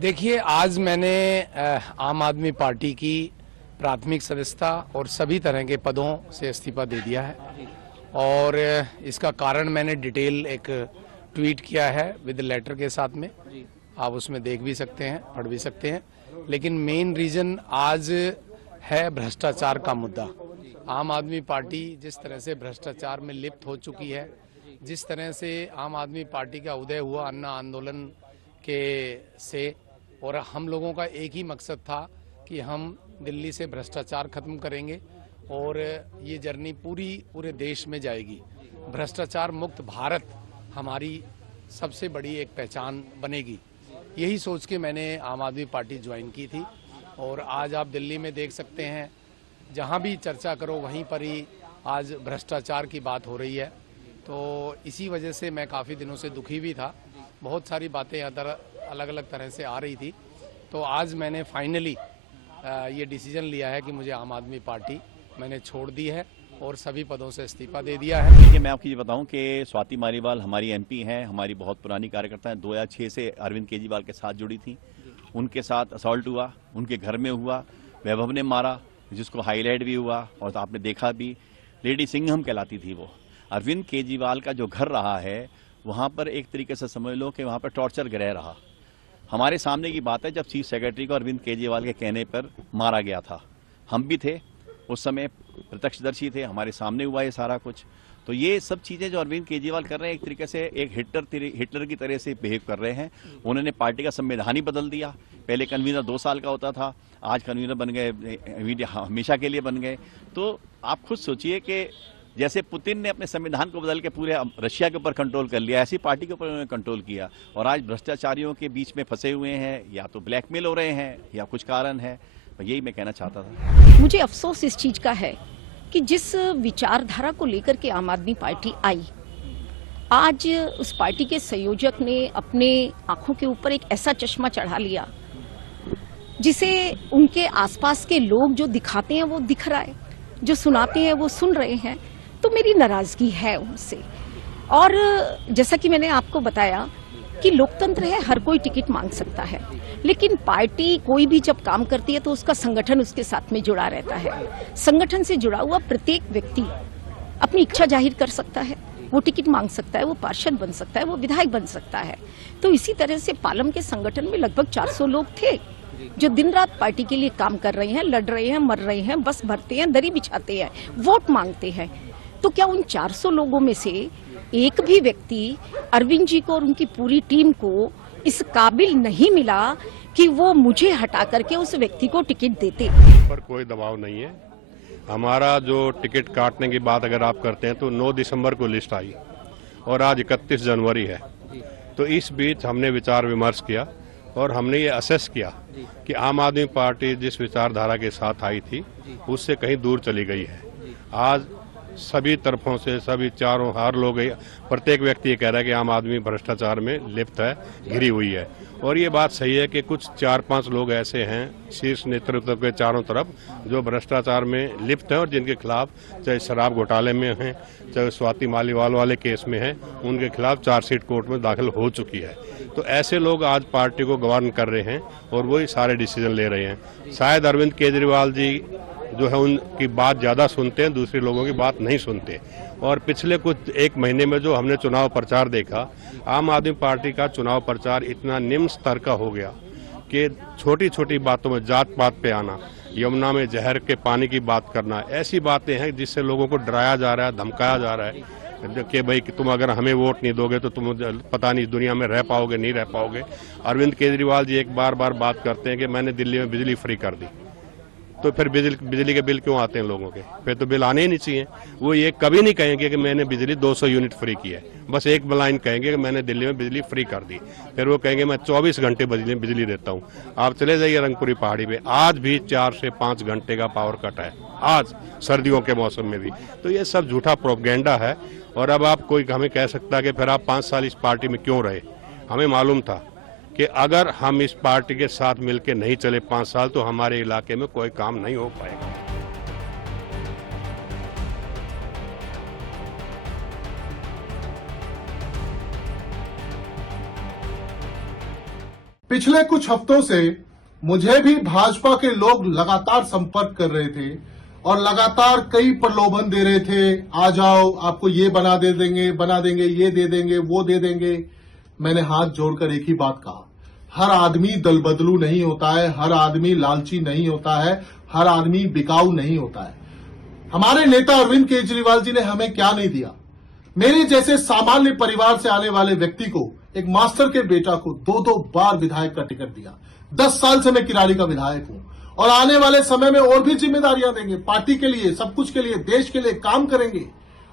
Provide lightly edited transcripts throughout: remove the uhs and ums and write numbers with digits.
देखिए, आज मैंने आम आदमी पार्टी की प्राथमिक सदस्यता और सभी तरह के पदों से इस्तीफा दे दिया है और इसका कारण मैंने डिटेल एक ट्वीट किया है विद लेटर के साथ में। आप उसमें देख भी सकते हैं, पढ़ भी सकते हैं। लेकिन मेन रीजन आज है भ्रष्टाचार का मुद्दा। आम आदमी पार्टी जिस तरह से भ्रष्टाचार में लिप्त हो चुकी है, जिस तरह से आम आदमी पार्टी का उदय हुआ अन्ना आंदोलन के से, और हम लोगों का एक ही मकसद था कि हम दिल्ली से भ्रष्टाचार खत्म करेंगे और ये जर्नी पूरे देश में जाएगी। भ्रष्टाचार मुक्त भारत हमारी सबसे बड़ी एक पहचान बनेगी। यही सोच के मैंने आम आदमी पार्टी ज्वाइन की थी और आज आप दिल्ली में देख सकते हैं, जहां भी चर्चा करो वहीं पर ही आज भ्रष्टाचार की बात हो रही है। तो इसी वजह से मैं काफ़ी दिनों से दुखी भी था। बहुत सारी बातें अलग अलग तरह से आ रही थी। तो आज मैंने फाइनली ये डिसीजन लिया है कि मुझे आम आदमी पार्टी मैंने छोड़ दी है और सभी पदों से इस्तीफा दे दिया है। देखिए, मैं आपको ये बताऊं कि स्वाति मालीवाल हमारी एमपी हैं, हमारी बहुत पुरानी कार्यकर्ता हैं। 2006 से अरविंद केजरीवाल के साथ जुड़ी थी। उनके साथ असॉल्ट हुआ, उनके घर में हुआ, वैभव ने मारा, जिसको हाईलाइट भी हुआ और आपने देखा भी। लेडी सिंघम कहलाती थी वो। अरविंद केजरीवाल का जो घर रहा है, वहाँ पर एक तरीके से समझ लो कि वहाँ पर टॉर्चर गृह रहा। हमारे सामने की बात है जब चीफ सेक्रेटरी को अरविंद केजरीवाल के कहने पर मारा गया था। हम भी थे उस समय, प्रत्यक्षदर्शी थे, हमारे सामने हुआ ये सारा कुछ। तो ये सब चीज़ें जो अरविंद केजरीवाल कर रहे हैं, एक तरीके से एक हिटलर की तरह से बिहेव कर रहे हैं। उन्होंने पार्टी का संविधान ही बदल दिया। पहले कन्वीनर 2 साल का होता था, आज कन्वीनर बन गए, हमेशा के लिए बन गए। तो आप खुद सोचिए कि जैसे पुतिन ने अपने संविधान को बदल के पूरे रशिया के ऊपर कंट्रोल कर लिया, ऐसी पार्टी के ऊपर उन्होंने कंट्रोल किया और आज भ्रष्टाचारियों के बीच में फंसे हुए हैं, या तो ब्लैकमेल हो रहे हैं या कुछ कारण है। तो यही मैं कहना चाहता था। मुझे अफसोस इस चीज का है कि जिस विचारधारा को लेकर के आम आदमी पार्टी आई, आज उस पार्टी के संयोजक ने अपने आंखों के ऊपर एक ऐसा चश्मा चढ़ा लिया जिसे उनके आसपास के लोग जो दिखाते हैं वो दिख रहा है, जो सुनाते हैं वो सुन रहे हैं। तो मेरी नाराजगी है उनसे। और जैसा कि मैंने आपको बताया कि लोकतंत्र है, हर कोई टिकट मांग सकता है, लेकिन पार्टी कोई भी जब काम करती है तो उसका संगठन उसके साथ में जुड़ा रहता है। संगठन से जुड़ा हुआ प्रत्येक व्यक्ति अपनी इच्छा जाहिर कर सकता है, वो टिकट मांग सकता है, वो पार्षद बन सकता है, वो विधायक बन सकता है। तो इसी तरह से पालम के संगठन में लगभग 400 लोग थे जो दिन रात पार्टी के लिए काम कर रहे हैं, लड़ रहे हैं, मर रहे हैं, बस भरते हैं, दरी बिछाते हैं, वोट मांगते हैं। तो क्या उन 400 लोगों में से एक भी व्यक्ति अरविंद जी को और उनकी पूरी टीम को इस काबिल नहीं मिला कि वो मुझे हटा करके उस व्यक्ति को टिकट देते? पर कोई दबाव नहीं है। हमारा जो टिकट काटने की बात अगर आप करते हैं तो 9 दिसंबर को लिस्ट आई और आज 31 जनवरी है। तो इस बीच हमने विचार विमर्श किया और हमने ये असेस किया कि आम आदमी पार्टी जिस विचारधारा के साथ आई थी उससे कहीं दूर चली गई है। आज सभी तरफों से, सभी चारों हर लोग, प्रत्येक व्यक्ति ये कह रहा है कि आम आदमी भ्रष्टाचार में लिप्त है, घिरी हुई है। और ये बात सही है कि कुछ 4-5 लोग ऐसे हैं शीर्ष नेतृत्व के चारों तरफ जो भ्रष्टाचार में लिप्त हैं और जिनके खिलाफ, चाहे शराब घोटाले में हैं, चाहे स्वाति मालीवाल वाले केस में हैं, उनके खिलाफ चार्जशीट कोर्ट में दाखिल हो चुकी है। तो ऐसे लोग आज पार्टी को गवर्न कर रहे हैं और वही सारे डिसीजन ले रहे हैं। शायद अरविंद केजरीवाल जी जो है उनकी बात ज़्यादा सुनते हैं, दूसरे लोगों की बात नहीं सुनते। और पिछले कुछ 1 महीने में जो हमने चुनाव प्रचार देखा, आम आदमी पार्टी का चुनाव प्रचार इतना निम्न स्तर का हो गया कि छोटी छोटी बातों में जात पात पे आना, यमुना में जहर के पानी की बात करना, ऐसी बातें हैं जिससे लोगों को डराया जा रहा है, धमकाया जा रहा है कि भाई कि तुम अगर हमें वोट नहीं दोगे तो तुम पता नहीं दुनिया में रह पाओगे, नहीं रह पाओगे। अरविंद केजरीवाल जी एक बार बात करते हैं कि मैंने दिल्ली में बिजली फ्री कर दी, तो फिर बिजली के बिल क्यों आते हैं लोगों के? फिर तो बिल आने ही नहीं चाहिए। वो ये कभी नहीं कहेंगे कि मैंने बिजली 200 यूनिट फ्री की है, बस एक लाइन कहेंगे कि मैंने दिल्ली में बिजली फ्री कर दी। फिर वो कहेंगे मैं 24 घंटे बिजली देता हूँ। आप चले जाइए रंगपुरी पहाड़ी पे, आज भी 4 से 5 घंटे का पावर कट है, आज सर्दियों के मौसम में भी। तो ये सब झूठा प्रोपेगेंडा है। और अब आप कोई हमें कह सकता है कि फिर आप 5 साल इस पार्टी में क्यों रहे? हमें मालूम था कि अगर हम इस पार्टी के साथ मिलकर नहीं चले 5 साल तो हमारे इलाके में कोई काम नहीं हो पाएगा। पिछले कुछ हफ्तों से मुझे भी भाजपा के लोग लगातार संपर्क कर रहे थे और लगातार कई प्रलोभन दे रहे थे, आ जाओ आपको ये बना देंगे, ये दे देंगे, वो दे देंगे। मैंने हाथ जोड़कर एक ही बात कहा, हर आदमी दल बदलू नहीं होता है, हर आदमी लालची नहीं होता है, हर आदमी बिकाऊ नहीं होता है। हमारे नेता अरविंद केजरीवाल जी ने हमें क्या नहीं दिया। मेरे जैसे सामान्य परिवार से आने वाले व्यक्ति को, एक मास्टर के बेटा को 2-2 बार विधायक का टिकट दिया। 10 साल से मैं किराड़ी का विधायक हूं और आने वाले समय में और भी जिम्मेदारियां देंगे, पार्टी के लिए, सब कुछ के लिए, देश के लिए काम करेंगे।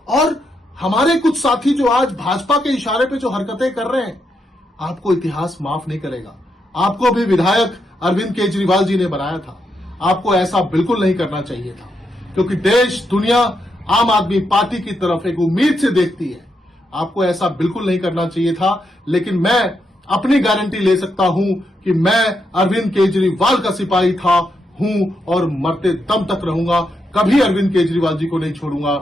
और हमारे कुछ साथी जो आज भाजपा के इशारे पे जो हरकतें कर रहे हैं, आपको इतिहास माफ नहीं करेगा। आपको भी विधायक अरविंद केजरीवाल जी ने बनाया था, आपको ऐसा बिल्कुल नहीं करना चाहिए था, क्योंकि देश दुनिया आम आदमी पार्टी की तरफ एक उम्मीद से देखती है। आपको ऐसा बिल्कुल नहीं करना चाहिए था। लेकिन मैं अपनी गारंटी ले सकता हूं कि मैं अरविंद केजरीवाल का सिपाही हूं और मरते दम तक रहूंगा, कभी अरविंद केजरीवाल जी को नहीं छोड़ूंगा।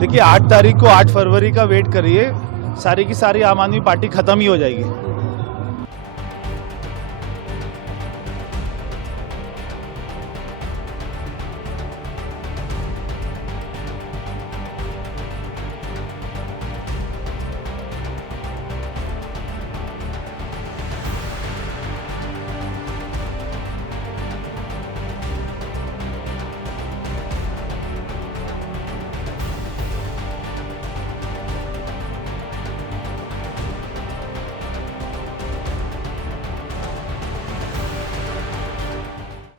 देखिए 8 तारीख को 8 फरवरी का वेट करिए, सारी की सारी आम आदमी पार्टी खत्म ही हो जाएगी।